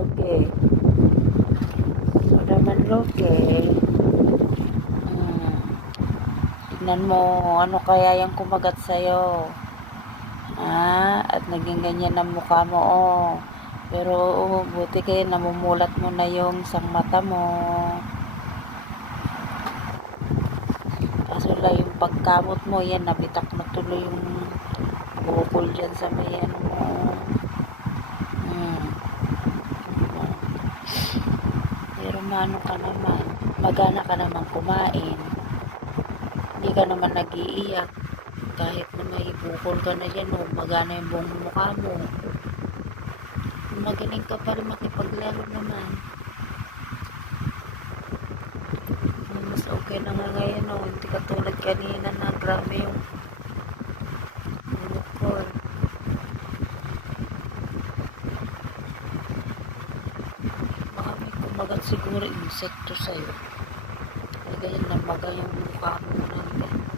Loke. Ikaw naman, Loke. Hmm. Tignan mo, ano kaya yung kumagat sa'yo? At naging ganyan ang mukha mo, oh. Pero, buti kayo, namumulat mo na yung isang mata mo. Kaso lang yung pagkamot mo, yan, nabitak na tuloy yung bukol dyan sa may ano mo. Hmm. Pero mano ka naman, magana ka naman kumain. Hindi ka naman nag-iiyak. Kahit na may bukol ka na dyan, oh, magana yung buong mukha mo. Magaling ka pa rin makipaglaro naman. Mas okay na nga ngayon, oh. Hindi katulad kanina na grabe yung bukol. Baka may kumagat siguro insekto sa'yo. Kaya ganyan namaga yung mukha mo namin.